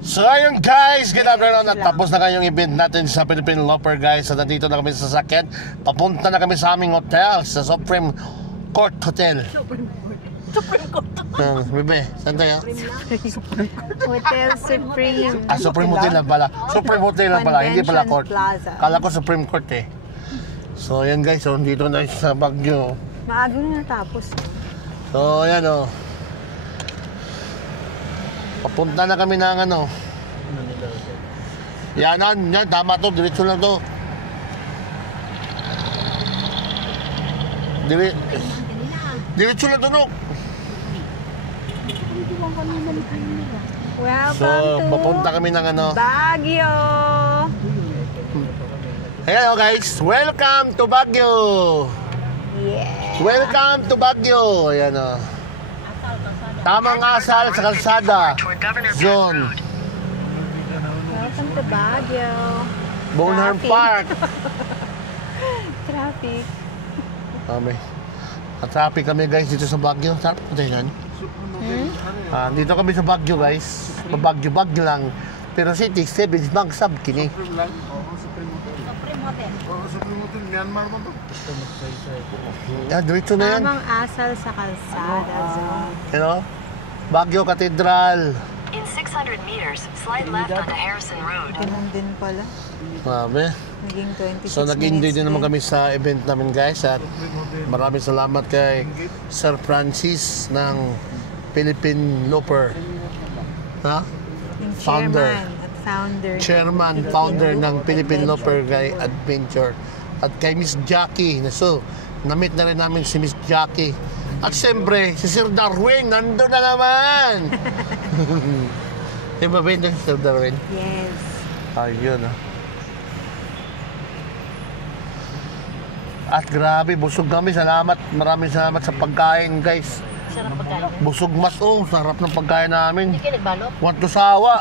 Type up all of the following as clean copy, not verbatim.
So ayun guys, good afternoon. Tapos na kayong event natin sa Philippine Loper guys. So nandito na kami sa sasakyan. Papunta na kami sa aming hotel, sa Supreme Court Hotel. Supreme Court. Bebe, saan tayo? Hotel Supreme. Supreme Hotel lang pala. Supreme Hotel lang pala, hindi pala court. Plaza. Kala ko Supreme Court eh. So ayan guys, so dito na sa Baguio. Maaga na natapos. So ayan o. Papunta na kami ng ano. Yan, tama to, diretso lang to. Diretso lang to, no? Welcome So, to papunta kami ng ano. Baguio. Hello guys, welcome to Baguio. Yeah. Welcome to Baguio. Ayan o. Tamang asal sa kalsada. Zone. Welcome to Baguio. Bonham Traffic. Park. Traffic. Traffic kami guys dito sa Baguio. Sarap po tayo yan. Dito kami sa Baguio guys. Baguio lang. Pero city, 7 Bank Sub kini. Supreme Hotel, Myanmar mo to? Dito na yan. Tamang asal sa kalsada zone. You know? Baguio Cathedral. In 600 meters, slide left onto Harrison Road. Ganun din pala. Grabe. Naging 26 So nag-enjoy din naman kami sa event namin guys. At maraming salamat kay Sir Francis ng Philippine Loper. Ha? Yung Founder. Chairman at founder Founder ng Philippine Loper Guy Adventure. At kay Miss Jackie. So, na-meet na rin namin si Miss Jackie. At siyempre, si Sir Darwin, nandun na naman! Di ba ba yun, Sir Darwin? Yes. Ayun ah. At grabe, busog kami. Salamat, maraming salamat sa pagkain, guys. Sarap pagkain. Busog mas, sarap ng pagkain namin. Hindi kayo nagbalot? Want to sawa.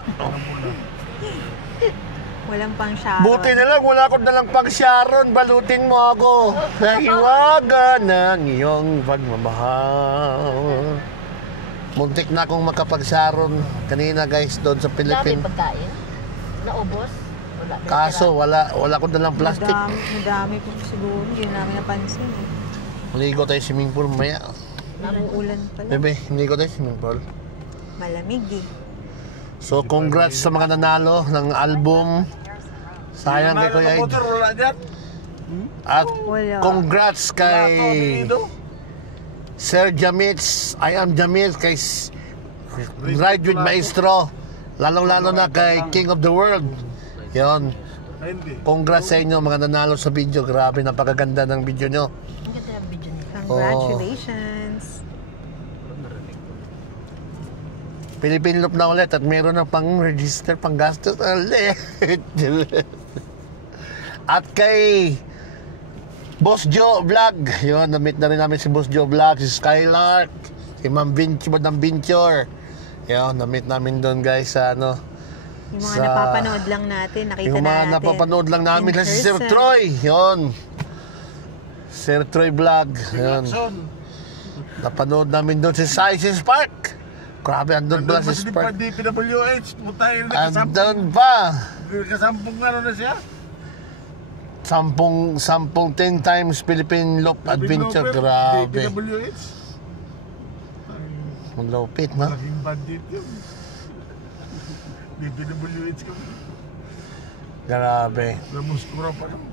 Walang pang Sharon. Buti na lang, wala akong dalang pang Sharon. Balutin mo ako. Sa iwaga ng iyong pagmamahal. Muntik na akong makapag-Sharon kanina guys doon sa Dami Philippines. pagkain? Naubos? Wala. Kaso wala akong dalang plastic. Madami po siguro. Hindi namin napansin eh. Maligo tayo swimming pool maya. Uulan pala. Bebe, maligo tayo swimming pool. Malamig eh. So congrats sa mga nanalo ng album. Sayang kay Kuya Ed. At congrats kay Sir Jamits, I am Jamits, kay Ride with Maestro, lalong-lalo na kay King of the World. Yon. Congrats sa inyo mga nanalo sa video. Grabe, napakaganda ng video nyo. Ang ganda ng video niya. Congratulations. Philippine Loop na ulit at meron na pang register, pang gastos ulit. At kay Boss Joe Vlog, yun, na-meet na rin namin si Boss Joe Vlog, si Skylark, si Ma'am Madam Venture. Yun, na-meet namin doon guys sa ano. Yung mga napapanood lang natin, nakita yung mga natin. napapanood lang namin na si Sir Troy. Yun. Sir Troy Vlog. Yun. Napanood namin doon si Science Park. Grabe, andun pala si Spark. DPWH, putay na kasampung. Andun pa. Kasampung ano na siya? Sampung 10 times Philippine Loop Adventure. Grabe. DPWH? Malupit, no? Malaking bandit yun. DPWH kami. Grabe. Lamuskura pa lang.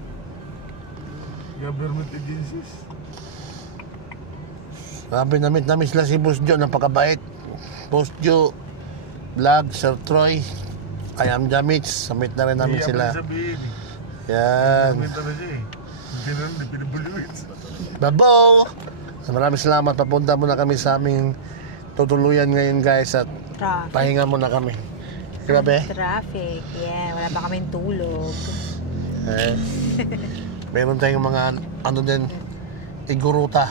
Government agencies. Grabe, namit sila si Boss Joe. Napakabait. Boss Joe Vlog, Sir Troy, I am Jamits. Samit na rin namin sila. Yan. Babo! Maraming salamat. Papunta muna kami sa aming tutuluyan ngayon guys. At pahinga muna kami. Grabe. Traffic. Yeah, wala pa kaming tulog. Meron tayong mga ano din, iguruta.